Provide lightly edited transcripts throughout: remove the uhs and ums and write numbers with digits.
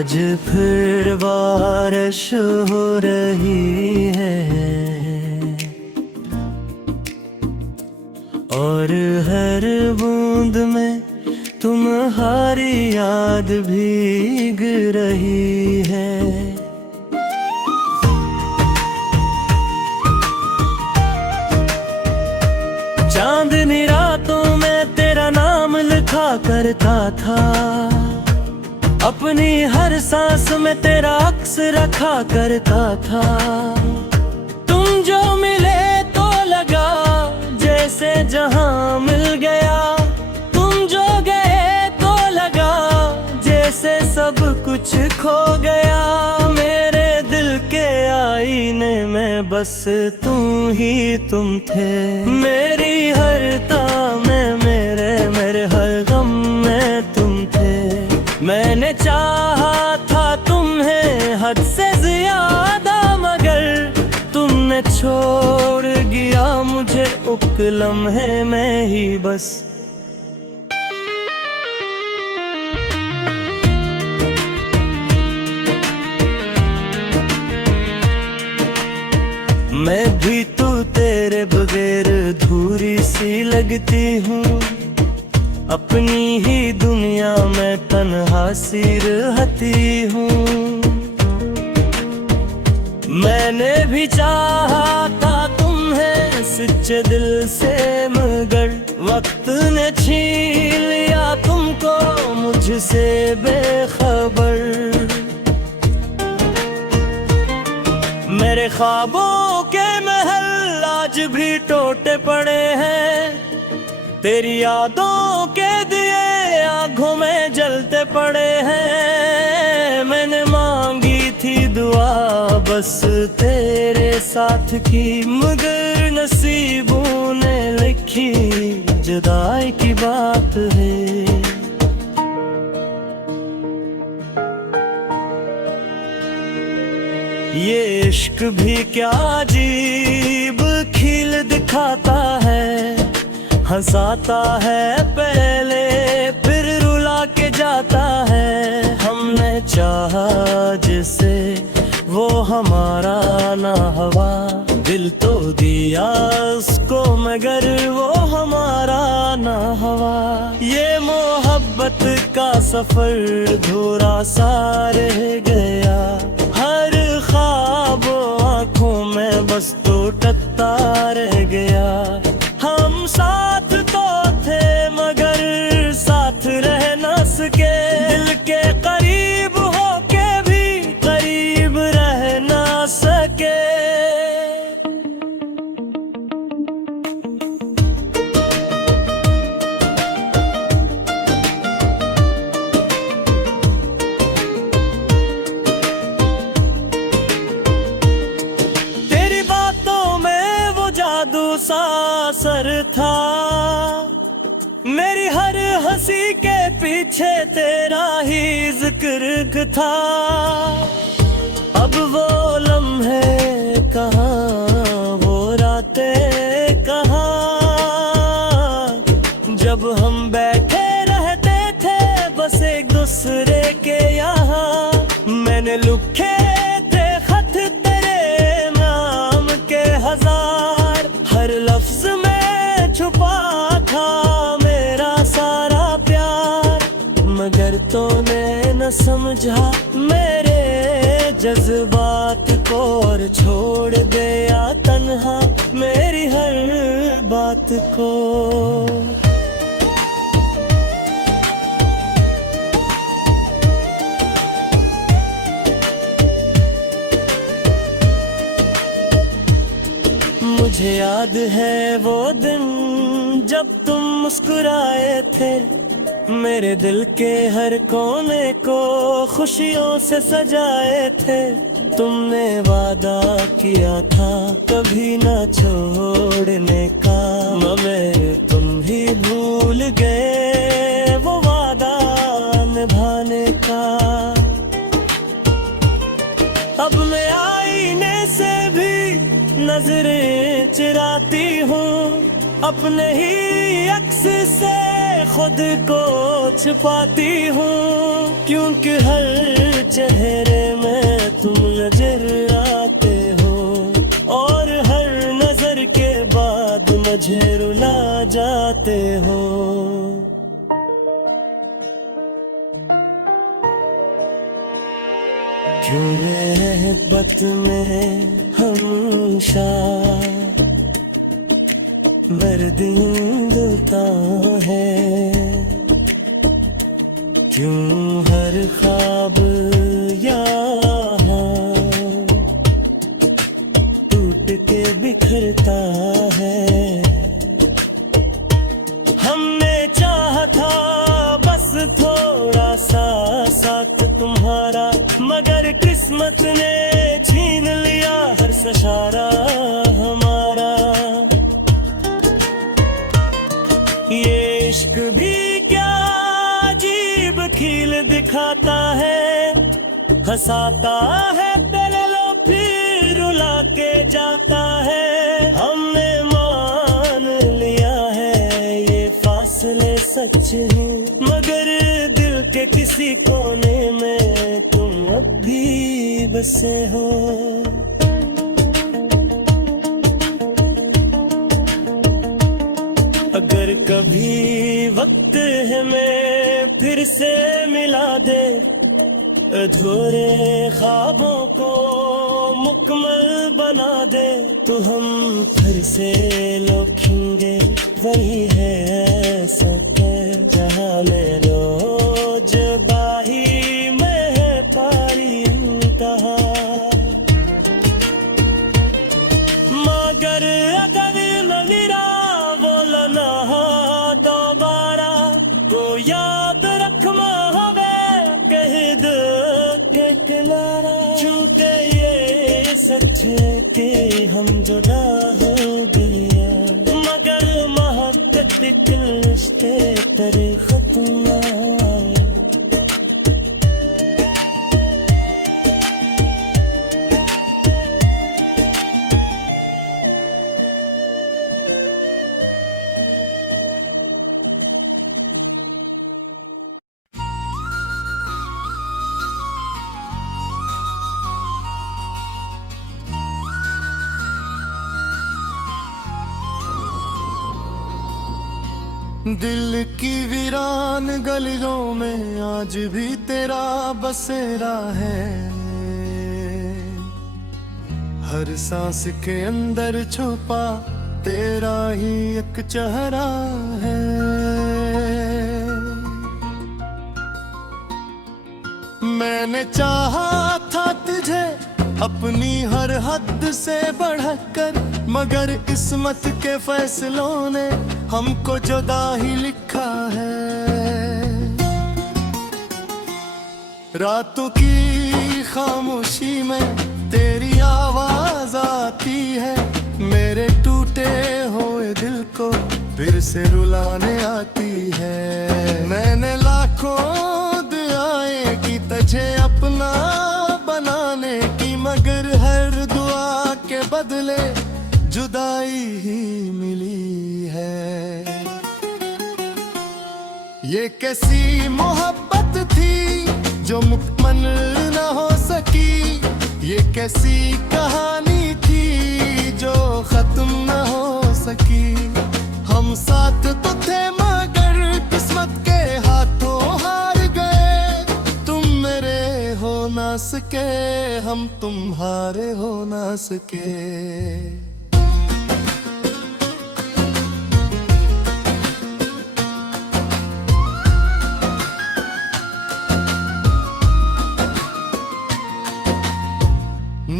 आज फिर बारिश हो रही है और हर बूंद में तुम्हारी याद भीग रही है। चांदनी रातों में तेरा नाम लिखा करता था, अपनी हर सांस में तेरा अक्स रखा करता था। तुम जो मिले तो लगा जैसे जहां मिल गया, तुम जो गए तो लगा जैसे सब कुछ खो गया। मेरे दिल के आईने में बस तुम ही तुम थे, मेरी हर ताम में मेरे हर गम में तुम थे। मैंने चाहा था तुम्हें हद से ज्यादा, मगर तुमने छोड़ गया मुझे उक लम्हे में ही बस। मैं भी तो तेरे बगैर धूरी सी लगती हूँ, अपनी ही दुनिया में तन्हा सी रहती हूँ। मैंने भी चाहा था तुम्हें सच्चे दिल से, मगर वक्त ने छीन लिया तुमको मुझसे बेखबर। मेरे ख्वाबों के महल आज भी टूटे पड़े हैं, तेरी यादों के दिए आंखों में जलते पड़े हैं। मैंने मांगी थी दुआ बस तेरे साथ की, मगर नसीबों ने लिखी जुदाई की बात है। ये इश्क भी क्या अजीब खील दिखाता है, हंसाता है पहले फिर रुला के जाता है। हमने चाहा जिसे वो हमारा ना हुआ, दिल तो दिया उसको मगर वो हमारा ना हुआ। ये मोहब्बत का सफर धूरा सा रह गया, हर ख्वाब आँखों में बस टूटता रह गया। हम साथ तो थे मगर साथ रह न सके, दिल के करीब होके भी करीब रह न सके। तेरी बातों में वो जादू सा असर था, मेरी हर हंसी के पीछे तेरा ही जिक्र था। अब वो लम्हे कहाँ, वो रातें कहाँ, जब हम बैठे रहते थे बस एक दूसरे के यहाँ। मैंने लिखे थे खत तेरे नाम के हजार, हर लफ्ज में छुपा था मेरा सारा प्यार। मगर तूने न समझा मेरे जज्बात को और छोड़ दिया तन्हा मेरी हर बात को। मुझे याद है वो दिन जब तुम मुस्कुराए थे, मेरे दिल के हर कोने को खुशियों से सजाए थे। तुमने वादा किया था कभी ना छोड़ने का, मगर तुम ही भूल गए वो वादा निभाने का। अब मैं आईने से भी नजरें चुराती हूँ, अपने ही अक्स किससे खुद को छिपाती हूँ, क्योंकि हर चेहरे में तुम नजर आते हो और हर नजर के बाद मुझे रुला जाते हो। क्यों मोहब्बत में हमेशा दर्दिंदता है, क्यों हर ख्वाब यहाँ टूट के बिखरता है। हमने चाहा था बस थोड़ा सा साथ तुम्हारा, मगर किस्मत ने छीन लिया हर सहारा हमारा। ये इश्क भी क्या अजीब खेल दिखाता है, हंसाता है तेरे लो फिर रुला के जाता है। हमने मान लिया है ये फासले सच हैं, मगर दिल के किसी कोने में तुम अब भी बसे हो। अगर कभी वक्त हमें फिर से मिला दे, अधूरे ख्वाबों को मुकम्मल बना दे, तो हम फिर से लौटेंगे वही है सफर जहाँ में रोज बाही में पारी इंतहा। मगर अगर ललिरा बोलो ना दोबारा, तो याद रखना हवे कह दो के किनारा। छूटे ये सच है कि हम जुदा हो गए, मगर मोहब्बत के रिश्ते तेरे खत्म आए। दिल की वीरान गलियों में आज भी तेरा बसेरा है, हर सांस के अंदर छुपा तेरा ही एक चेहरा है। मैंने चाहा था तुझे अपनी हर हद से बढ़कर, मगर किस्मत के फैसलों ने हमको जुदा ही लिखा है। रातों की खामोशी में तेरी आवाज आती है, मेरे टूटे हुए दिल को फिर से रुलाने आती है। मैंने लाखों दुआएं की तुझे अपना बनाने की, मगर हर दुआ के बदले जुदाई ही मिली है। ये कैसी मोहब्बत थी जो मुकम्मल न हो सकी, ये कैसी कहानी थी जो खत्म न हो सकी। हम साथ तो थे मगर किस्मत के हाथों हार गए, तुम मेरे हो ना सके हम तुम्हारे हो ना सके।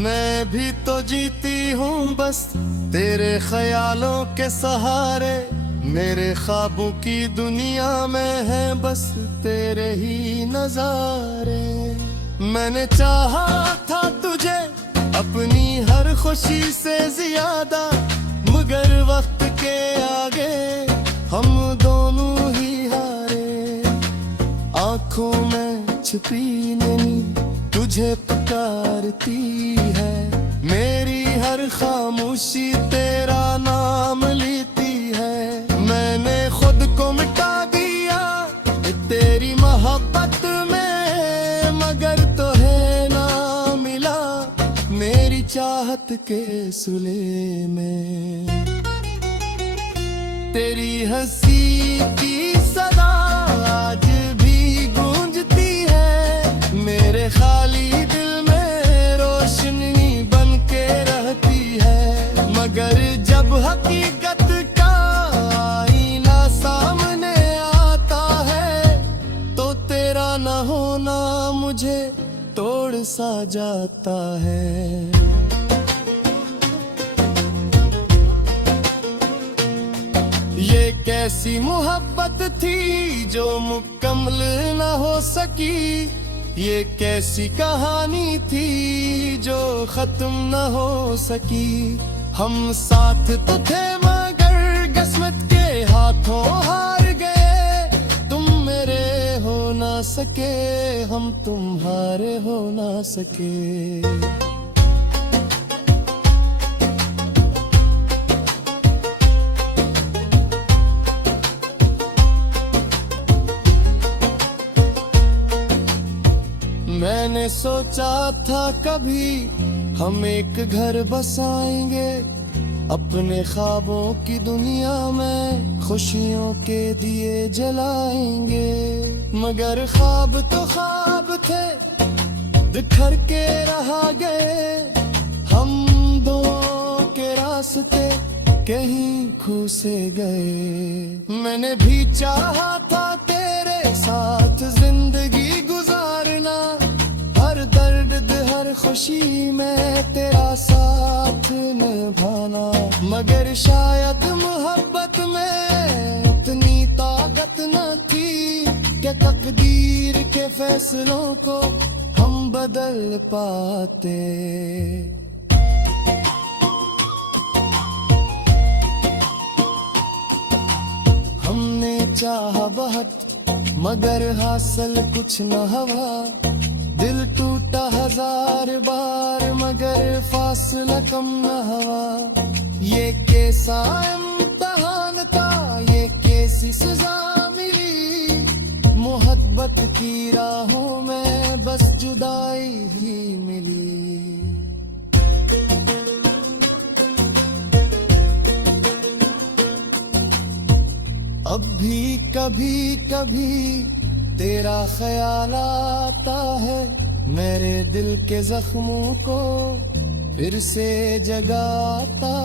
मैं भी तो जीती हूँ बस तेरे ख्यालों के सहारे, मेरे ख्वाबों की दुनिया में है बस तेरे ही नजारे। मैंने चाहा था तुझे अपनी हर खुशी से ज्यादा, मगर वक्त के आगे हम दोनों ही हारे। आंखों में छिपी नहीं तुझे पुकारती है, मेरी हर खामोशी तेरा नाम लेती है। मैंने खुद के सुले में। तेरी हंसी की सदा आज भी गूंजती है, मेरे खाली दिल में रोशनी बन के रहती है। मगर जब हकीकत का आईना सामने आता है, तो तेरा न होना मुझे तोड़ सा जाता है। ये कैसी मोहब्बत थी जो मुकम्मल न हो सकी, ये कैसी कहानी थी जो खत्म न हो सकी। हम साथ तो थे मगर किस्मत के हाथों हार गए, तुम मेरे हो ना सके, हम तुम्हारे हो ना सके। मैंने सोचा था कभी हम एक घर बसाएंगे, अपने ख्वाबों की दुनिया में खुशियों के दिए जलाएंगे। मगर ख्वाब तो ख्वाब थे, बिखर के रहा गए, हम दोनों के रास्ते कहीं खो से गए। मैंने भी चाहा था तेरे साथ जिंदगी गुजारना, हर दर्द हर खुशी में तेरा साथ निभाना। मगर शायद मोहब्बत में उतनी ताकत न थी कि तकदीर के फैसलों को हम बदल पाते। हमने चाहा बहुत मगर हासिल कुछ न हुआ, दिल टूटा 1000 बार मगर फासला कम न हुआ। ये कैसा इम्तिहान था, ये कैसी सजा मिली, मोहब्बत की राहों में बस जुदाई ही मिली। अब भी कभी कभी तेरा ख्याल आता है, मेरे दिल के जख्मों को फिर से जगाता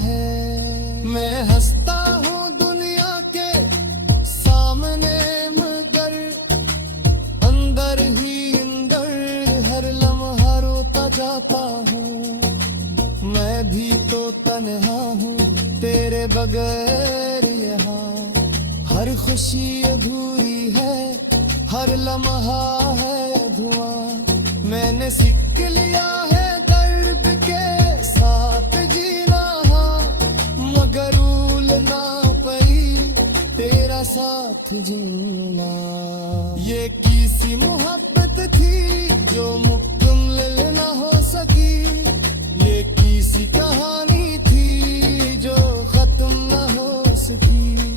है। मैं हंसता हूँ दुनिया के सामने मगर अंदर ही अंदर हर लम्हा रोता जाता हूँ। मैं भी तो तन्हा हूँ तेरे बगैर यहाँ, हर खुशी अधूरी है, हर लम्हा है धुआं। मैंने सीख लिया है दर्द के साथ जीना, मगर भूलना पड़ी तेरा साथ जीना। ये किसी मोहब्बत थी जो मुकम्मल न हो सकी, ये किसी कहानी थी जो खत्म न हो सकी।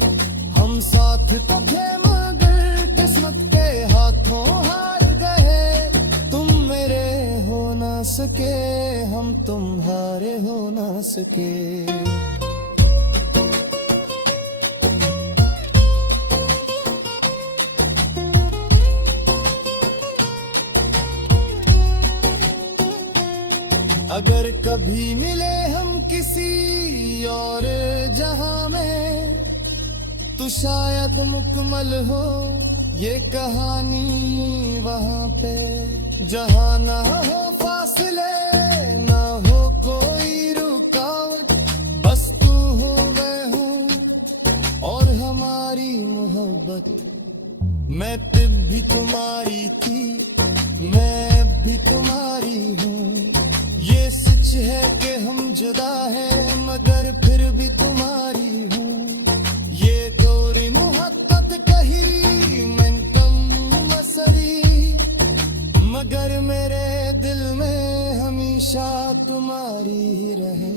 हम साथ तो थे मगर किस्मत के हाथों हार गए, तुम मेरे हो ना सके, हम तुम्हारे हो ना सके। अगर कभी मिले हम किसी और जहां में, तो शायद मुकम्मल हो ये कहानी वहां पे, जहां ना हो फासले ना हो कोई रुकावट, बस तू हो मैं हूँ और हमारी मोहब्बत। मैं तब भी तुम्हारी थी, मैं भी तुम्हारी हूँ। ये सच है कि हम जुदा हैं मगर फिर भी तुम्हारी हूँ। ये दोरी मोहब्बत कही मैं कम मसरी, मगर मेरे दिल में हमेशा तुम्हारी ही रहे